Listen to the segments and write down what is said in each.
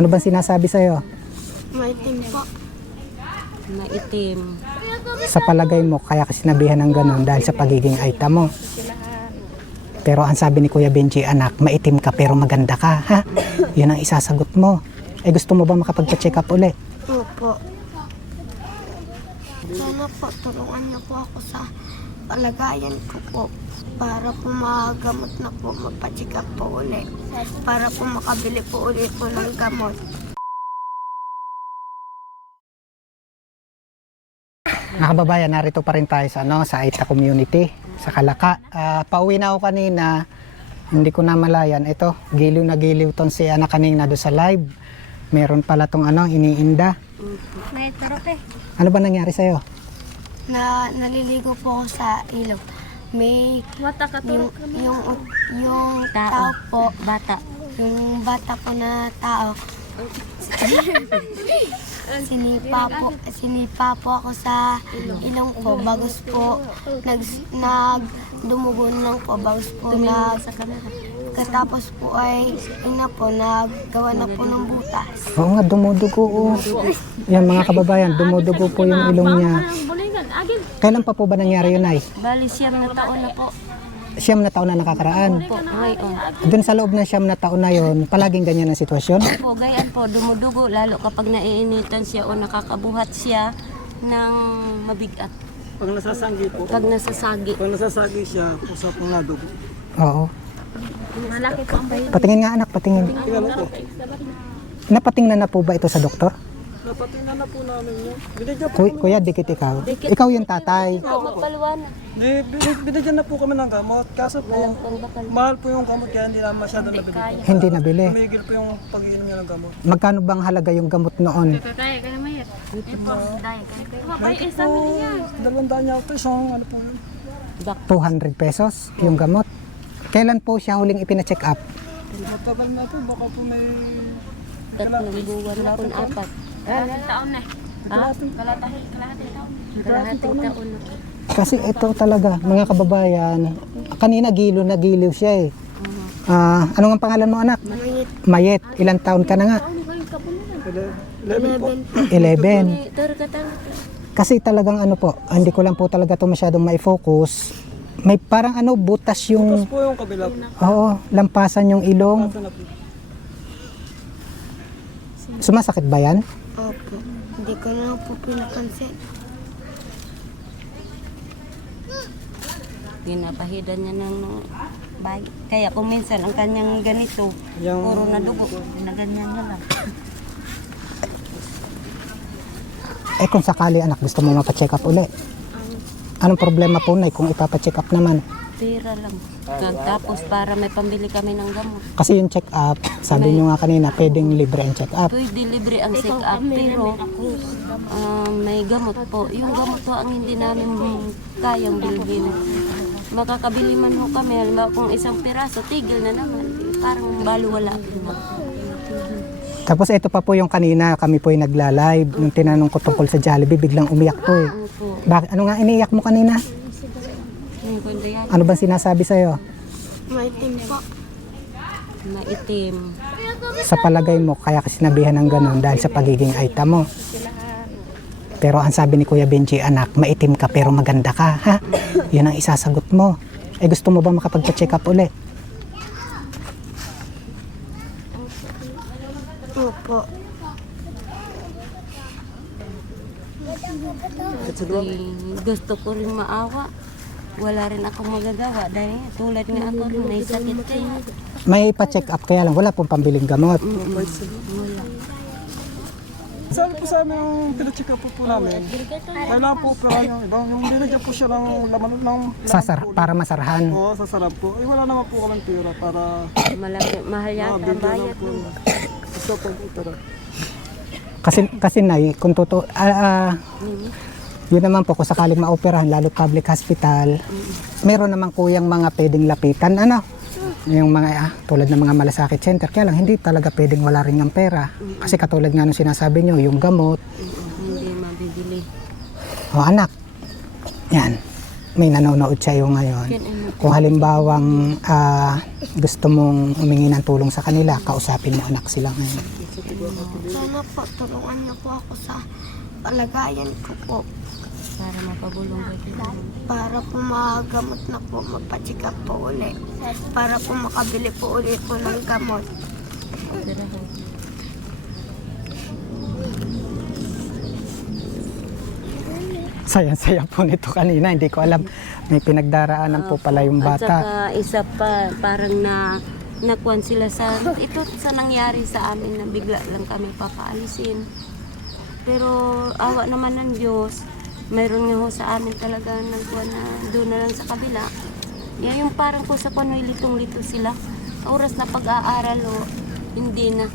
Ano bang sinasabi sa'yo? Maitim po. Maitim. Sa palagay mo, kaya ka sinabihan ng ganun dahil sa pagiging aita mo. Pero ang sabi ni Kuya Benji, anak, maitim ka pero maganda ka, ha? Yun ang isasagot mo. Eh, gusto mo ba makapagpa-check up uli? Opo. Sana po, tulungan niyo po ako sa kalagayan ko po. Para po makagamot na po, magpa-check up po uli. Para po makabili po uli po ng gamot. Mga kababayan, narito pa rin tayo sa, sa Aita community, sa Kalaka. Pauwi na ako kanina, hindi ko na malayan. Ito, giliw na giliw ton si anak kanina doon sa live. Meron pala tong iniinda. May tarot eh. Ano ba nangyari sa'yo? Naliligo po ako sa ilog. May yung tao po, Bata. yung bata po na tao. Sinipa po ako sa ilong ko, bagos po dumugo lang po, bagos po katapos po ay naggawa na po ng butas. Oo nga, dumudugo. Oh. Yan mga kababayan, dumudugo po yung ilong niya. Kailan pa po ba nangyari yun, Nay? Bali, 7 na taon na po. 9 na taon na nakakaraan. Po, ngayon. Doon sa loob ng 9 na taon na yun, palaging ganyan ang sitwasyon? Po, gayan po, dumudugo lalo kapag naiinitan siya o nakakabuhat siya ng mabigat. Pag nasasanggi po, Pag nasasagi. pag nasasagi siya, usap po na dugo. Oo. Malaki po ang bayan. Patingin nga anak, patingin. Tingnan mo po. Napatingnan na po ba ito sa doktor? Napatingnan na po namin yun. Binigyan po, Kuya, dikit ikaw. Ikaw yung tatay. Magpaluwanan. binigyan na po kami ng gamot. Kaso po, mahal po yung gamot kaya hindi naman masyado nabili. Hindi nabili. Tumigil po yung pag-iinom niya ng gamot. Magkano bang halaga yung gamot noon? Bakit po, 200 niya ito, isang ano po yun. 200 pesos yung gamot. Kailan po siya huling ipina-check up? Matagal na po, baka po may 3 buwan na po, 4. Kalahating taon na po. Kasi ito talaga, mga kababayan, kanina giliw na giliw siya eh. Ano nga pangalan mo anak? Mayet. Ilang taon ka na nga? 11. Kasi talagang ano po, hindi ko lang po talaga ito masyadong ma-focus. May parang butas Tapos yung, po yung kabila po. oo, lampasan yung ilong. Ito na po. Sumasakit ba yan? Opo. Hindi ko na po pinapansin. Pinapahidan niya ng bag. Kaya kung minsan ang kanyang ganito, Yung- puro na dugo, pinaganyan niya lang. Eh kung sakali anak, gusto mo mapacheck up uli. Anong problema po Nay kung ipapacheck up naman? Pera lang. Tapos para may pambili kami ng gamot. Kasi yung check up, sabi nyo nga kanina, pwedeng libre ang check up. Pwede libre ang check-up, pero may gamot po. Yung gamot po ang hindi namin kayang bilhin. Makakabili man ho kami, halimbawa kung isang piraso, tigil na naman. Parang baluwala na. Tapos ito pa po yung kanina, kami po yung nagla-live. Nung tinanong ko tungkol sa Jollibee, biglang umiyak to eh. Opo. Ano nga iniiyak mo kanina? Yung kundi yan, Ano bang sinasabi sa'yo? Maitim po. maitim. Sa palagay mo, kaya ka sinabihan ng ganun dahil sa pagiging aita mo. Pero ang sabi ni Kuya Benji, anak, maitim ka pero maganda ka, ha? Yun ang isasagot mo. Eh gusto mo ba makapagpa-check up uli? Opo. Gusto ko rin maawa. Wala rin ako magagawa dahil tulad nga ako rin may sakit kayo. May pa-check up kaya lang, wala pong pambiling gamot. Wala. Sabi po sa amin yung pinacheck up po namin. Kailangan po operahan yung ibang, yung binigyan po siya ng laman ng Para masarahan. Oo, sa sarap po. Eh wala naman po kaming pera para Malaki, mahal yata ang bigyan lang bayad. po. Isa po po tara. Kasi Nay, kung totoo, yun naman po, kung sakaling maoperahan, lalo public hospital, meron naman kuyang mga pwedeng lapitan, yung mga tulad ng mga malasakit center, kaya lang hindi talaga pwedeng wala rin ng pera. Kasi katulad nga nung sinasabi nyo, yung gamot, Hindi mabibili. o anak, yan, may nanonood sa'yo ngayon. Kung halimbawang gusto mong humingi ng tulong sa kanila, kausapin mo anak sila ngayon. Sana po tulungan niyo po ako sa kalagayan ko po. Para mapabulong kayo. Para po magamot na po, mapacheck up po ulit. Para po makabili po ulit po ng gamot. Operahan. Sayang-sayang po nito kanina. Hindi ko alam. May pinagdaraanan po pala yung At bata. saka isa pa, parang nakuan sila sa, ito sa nangyari sa amin na bigla lang kami papaalisin. Pero awa naman ng Diyos, mayroon nga ho sa amin talaga nagkuhan na doon na lang sa kabila. Yan yung parang po sa panoy litong-lito sila. Oras na pag-aaral o hindi na.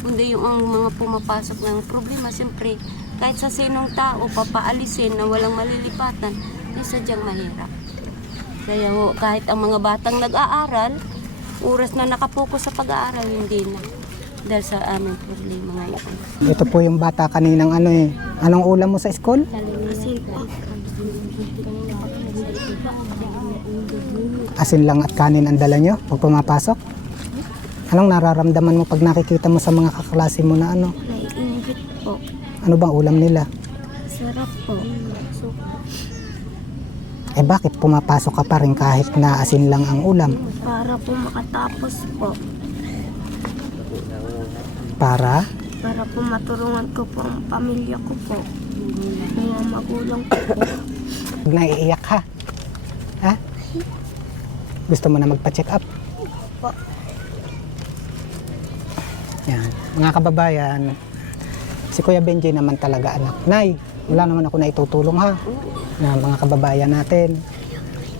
Hindi yung ang mga pumapasok ng problema. Siyempre, kahit sa sinong tao, papaalisin na walang malilipatan, ay sadyang mahirap. Kaya ho, kahit ang mga batang nag-aaral, oras na nakapokus sa pag-aaral, hindi na. Dahil sa aming problema ngayon. Ito po yung bata kaninang ano eh. Anong ulam mo sa school? Kasi po, Asin lang at kanin ang dala nyo pag pumapasok? Anong nararamdaman mo pag nakikita mo sa mga kaklase mo na ano? naiingit po. Ano bang ulam nila? Sarap po. Eh bakit pumapasok ka pa rin kahit na asin lang ang ulam? Para po makatapos po. Para? Para po matulungan ko po ang pamilya ko po. Mga magulang ko po. Pag naiiyak ka? Ha? Gusto mo na magpa-check up? Po. Yan. Mga kababayan, si Kuya Benji naman talaga anak. Nay, wala naman ako na itutulong ha. Na mga kababayan natin.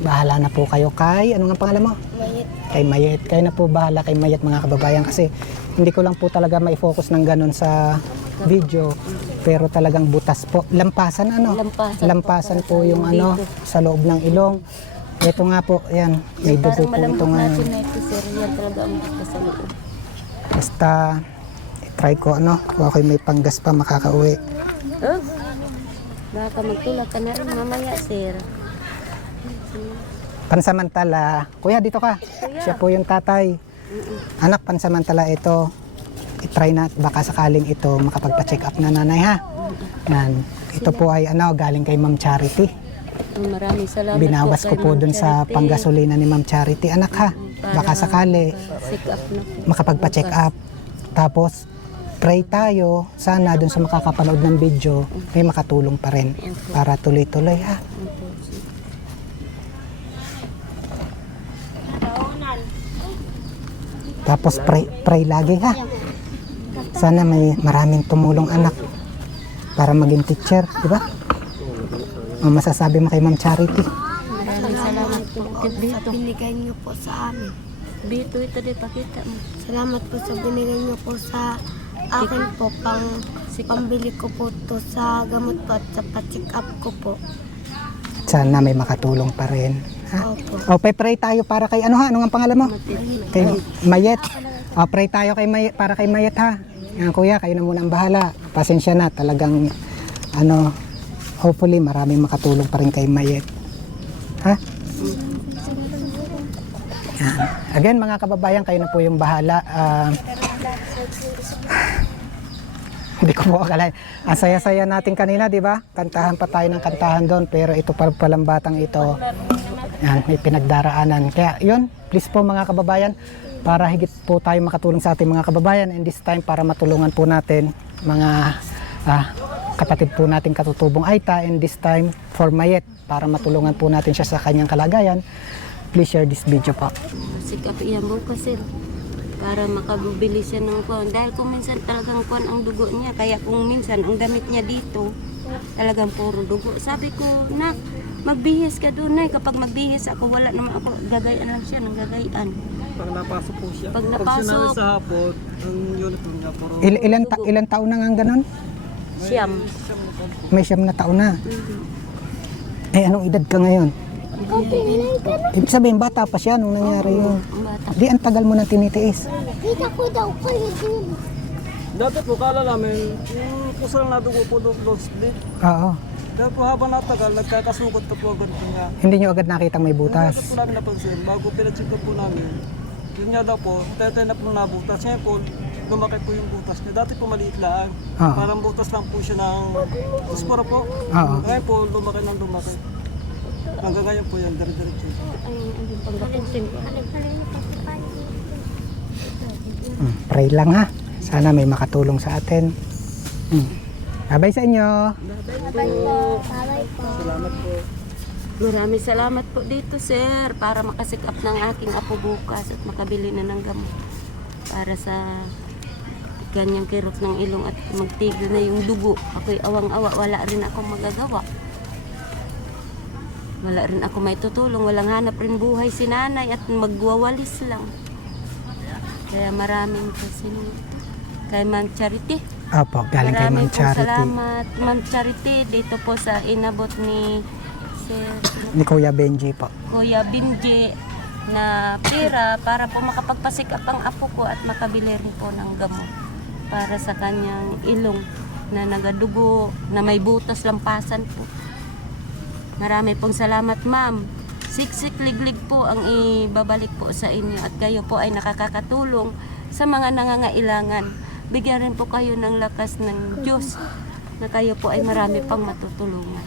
Bahala na po kayo kay, ano nga pangalan mo? Mayit. Kay Mayet. Kayo na po bahala kay Mayet mga kababayan kasi hindi ko lang po talaga mai-focus ng ganun sa video. Pero talagang butas po. Lampasan ano? Lampasan po yung ano sa loob ng ilong. Ito nga po, yan. May dugo Parang po ito malambot ngayon. natin na ito, sir. Yan talaga ang bukas sa loob. Basta, try ko ano, kung ako'y may panggas pa makakauwi. Oh, baka magtulak ka na rin mamaya, sir. Pansamantala, kuya dito ka. Siya po yung tatay. Anak, pansamantala ito. I-try na, baka sakaling ito makapagpa-check up na nanay ha. Yan. Ito po ay ano, galing kay Ma'am Charity. Maraming salamat Binawas ko kay po Ma'am dun sa Charity. panggasolina ni Ma'am Charity. Anak ha, baka sakali Check up na po. makapagpa-check up. Tapos, pray tayo. Sana dun sa makakapanood ng video, may makatulong pa rin para tuloy-tuloy ha. Tapos pray lagi ha. Sana may maraming tumulong anak para maging teacher, di ba? Ang masasabi mo kay Ma'am Charity? Maraming salamat po. Sa Dito. binigay niyo po sa amin. Dito, ito din, pakita mo. Salamat po sa binigay niyo po sa akin po pambili ko po to sa gamot po at sa pa-check up ko po. Sana may makatulong pa rin. Ha? Opo. O, pray tayo para kay ano ha? Ano ang pangalan mo? Kay Mayet. O, pray tayo kay Mayet, para kay Mayet ha. Yan, kuya, kayo na muna ang bahala. Pasensya na, talagang ano, hopefully maraming makatulong pa rin kay Mayet. Ha? Yan. Again, mga kababayan, kayo na po yung bahala. Hindi ko po akalain. Ang saya-saya natin kanina, di ba? Kantahan pa tayo ng kantahan doon, pero ito palang batang ito, yan, may pinagdaraanan. Kaya yun, please po mga kababayan, para higit po tayo makatulong sa ating mga kababayan, and this time para matulungan po natin mga kapatid po natin katutubong Aita, and this time for Mayet, para matulungan po natin siya sa kanyang kalagayan. Please share this video po. Sikap iyan bukas, sir. Para makabili siya ng kuwan. Dahil kung minsan talagang kuwan ang dugo niya, kaya kung minsan ang damit niya dito, talagang puro dugo. Sabi ko, nak, magbihis ka doon, nay. Kapag magbihis ako, wala naman ako, gagayan lang siya ng gagayan. Pag napasok po siya. Pag Pag napasok- sinawin sa hapon, ang uniform niya, puro Ilan taon na nga ganon? Siyam. May 9 na taon na. Eh, anong edad ka ngayon? Ibig sabihin, bata pa siya nung nangyari yun. Ang bata. Di, ang tagal mo nang tinitiis. Dati po, kala namin, yung kusang nadugo po doon, split. Oo. Dahil po habang natagal, nagkakasukot na po agad po niya. Hindi nyo agad nakitang may Butas. butas. po namin napansin, bago pinacheck up po namin, yun nga daw po, tetay na po nabutas. Ngayon po, lumaki po yung butas niya. Dati po maliit lang. Oo. Parang butas lang po siya ng pusporo po. Oo. Ngayon po, lumaki ng lumaki. Hanggang ngayon po yan, dire-diretso. Pray lang ha. Sana may makatulong sa atin. Bye sa inyo. Salamat po. Maraming salamat po dito, sir, para makasikap ng aking apo bukas at makabili na ng gamot para sa kanyang kirot ng ilong at magtigil na yung dugo. Ako'y awang-awa, wala rin akong magagawa. Wala rin ako may tutulong, walang hanap rin buhay si nanay at magwawalis lang. Kaya maraming kay Ma'am Charity. Opo, galing kay Ma'am Maraming po Charity. salamat, Ma'am Charity, dito po sa inabot ni Sir Ni Kuya Benji po. Kuya Binji na pera para po makapagpasikap ang apo ko at makabili rin po ng gamot para sa kanyang ilong na nagadugo, na may butas lampasan po. Marami pong salamat, ma'am. Siksik liglig po ang ibabalik po sa inyo at kayo po ay nakakatulong sa mga nangangailangan. Bigyan rin po kayo ng lakas ng Diyos na kayo po ay marami pang matutulungan.